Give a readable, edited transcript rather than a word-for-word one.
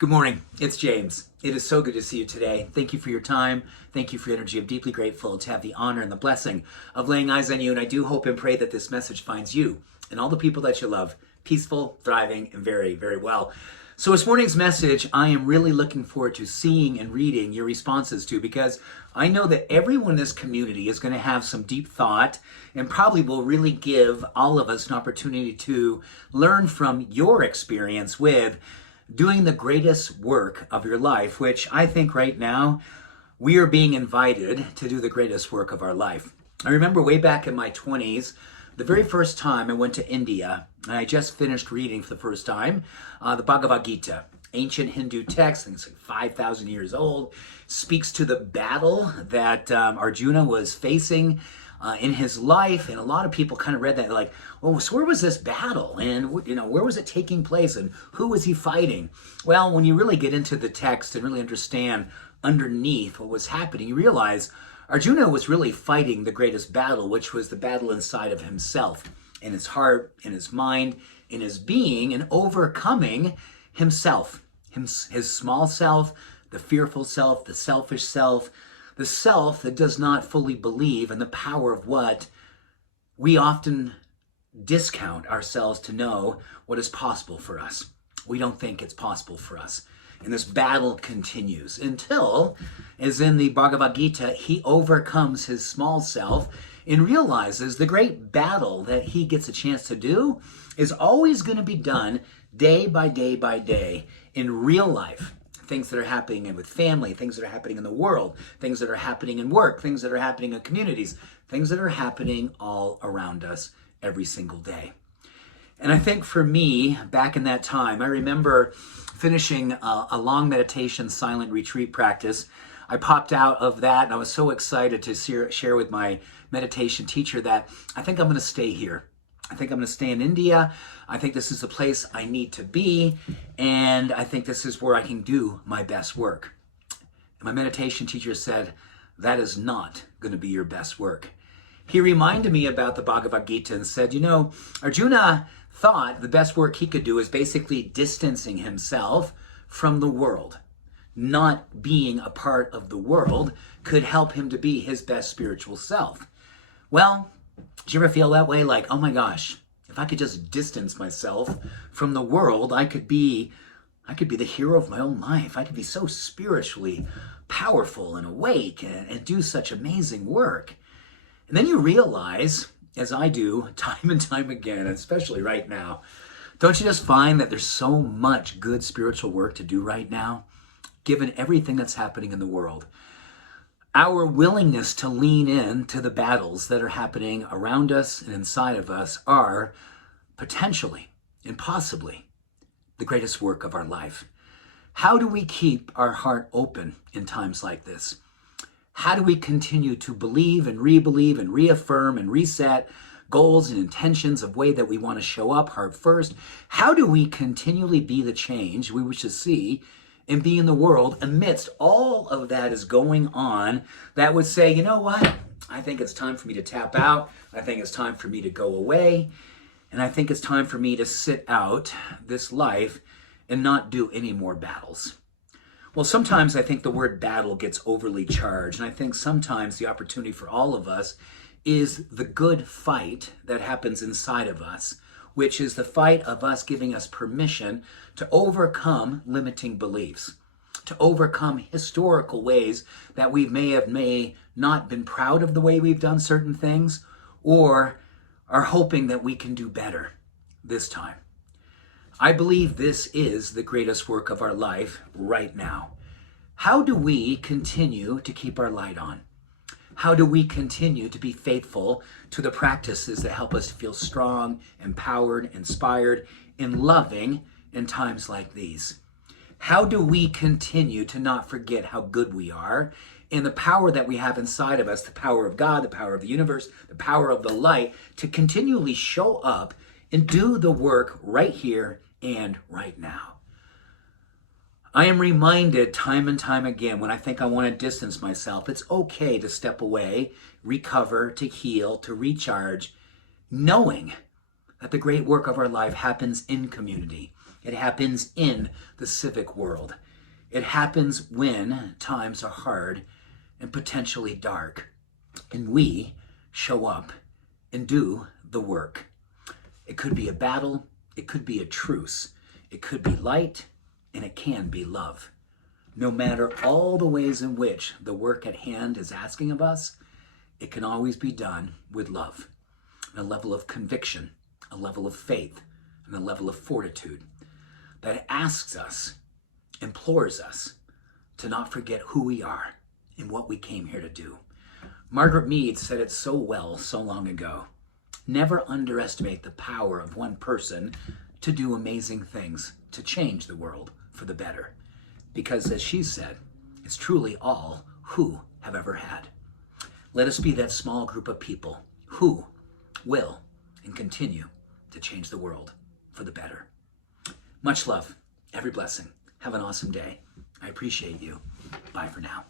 Good morning. It's James. It is so good to see you today. Thank you for your time. Thank you for your energy. I'm deeply grateful to have the honor and the blessing of laying eyes on you. And I do hope and pray that this message finds you and all the people that you love peaceful, thriving, and very, very well. So this morning's message, I am really looking forward to seeing and reading your responses to, because I know that everyone in this community is going to have some deep thought and probably will really give all of us an opportunity to learn from your experience with doing the greatest work of your life, which I think right now we are being invited to do the greatest work of our life. I remember way back in my 20s, the very first time I went to India, and I just finished reading for the first time the Bhagavad Gita, ancient Hindu text, I think it's like 5,000 years old, speaks to the battle that Arjuna was facing in his life. And a lot of people kind of read that like, well, so where was this battle? And where was it taking place? And who was he fighting? Well, when you really get into the text and really understand underneath what was happening, you realize Arjuna was really fighting the greatest battle, which was the battle inside of himself, in his heart, in his mind, in his being, and overcoming himself, his small self, the fearful self, the selfish self, the self that does not fully believe in the power of what we often discount ourselves to know what is possible for us. We don't think it's possible for us. And this battle continues until, as in the Bhagavad Gita, he overcomes his small self and realizes the great battle that he gets a chance to do is always going to be done day by day by day in real life. Things that are happening with family, things that are happening in the world, things that are happening in work, things that are happening in communities, things that are happening all around us every single day. And I think for me, back in that time, I remember finishing a long meditation silent retreat practice. I popped out of that and I was so excited to share with my meditation teacher that I think I'm going to stay here. I think I'm going to stay in India. I think this is the place I need to be. And I think this is where I can do my best work. And my meditation teacher said, that is not going to be your best work. He reminded me about the Bhagavad Gita and said, Arjuna thought the best work he could do is basically distancing himself from the world. Not being a part of the world could help him to be his best spiritual self. Well, do you ever feel that way? Like, oh my gosh, if I could just distance myself from the world, I could be the hero of my own life. I could be so spiritually powerful and awake and do such amazing work. And then you realize, as I do time and time again, especially right now, don't you just find that there's so much good spiritual work to do right now, given everything that's happening in the world? Our willingness to lean in to the battles that are happening around us and inside of us are potentially and possibly the greatest work of our life. How do we keep our heart open in times like this? How do we continue to believe and reaffirm and reset goals and intentions of way that we want to show up heart first? How do we continually be the change we wish to see and be in the world amidst all of that is going on that would say, you know what? I think it's time for me to tap out. I think it's time for me to go away. And I think it's time for me to sit out this life and not do any more battles. Well, sometimes I think the word battle gets overly charged. And I think sometimes the opportunity for all of us is the good fight that happens inside of us, which is the fight of us giving us permission to overcome limiting beliefs, to overcome historical ways that we may not been proud of the way we've done certain things, or are hoping that we can do better this time. I believe this is the greatest work of our life right now. How do we continue to keep our light on? How do we continue to be faithful to the practices that help us feel strong, empowered, inspired, and loving in times like these? How do we continue to not forget how good we are and the power that we have inside of us, the power of God, the power of the universe, the power of the light, to continually show up and do the work right here and right now? I am reminded time and time again when I think I want to distance myself, it's okay to step away, recover, to heal, to recharge, knowing that the great work of our life happens in community, It happens in the civic world. It happens when times are hard and potentially dark, and we show up and do the work. It could be a battle, it could be a truce, it could be light, and it can be love. No matter all the ways in which the work at hand is asking of us, it can always be done with love, a level of conviction, a level of faith, and a level of fortitude that asks us, implores us to not forget who we are and what we came here to do. Margaret Mead said it so well so long ago. Never underestimate the power of one person to do amazing things, to change the world for the better. Because as she said, it's truly all who have ever had. Let us be that small group of people who will and continue to change the world for the better. Much love, every blessing. Have an awesome day. I appreciate you. Bye for now.